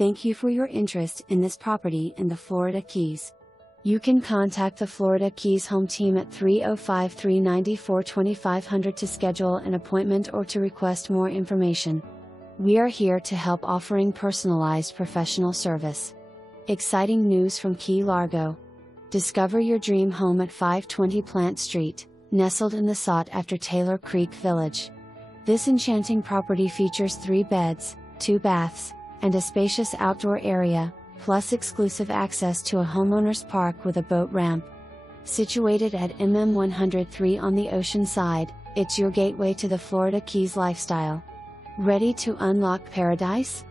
Thank you for your interest in this property in the Florida Keys. You can contact the Florida Keys Home Team at 305-394-2500 to schedule an appointment or to request more information. We are here to help, offering personalized professional service. Exciting news from Key Largo. Discover your dream home at 520 Plante Street, nestled in the sought-after Taylor Creek Village. This enchanting property features 3 beds, 2 baths, and a spacious outdoor area, plus exclusive access to a homeowners park with a boat ramp. Situated at MM103 on the ocean side, it's your gateway to the Florida Keys lifestyle. Ready to unlock paradise?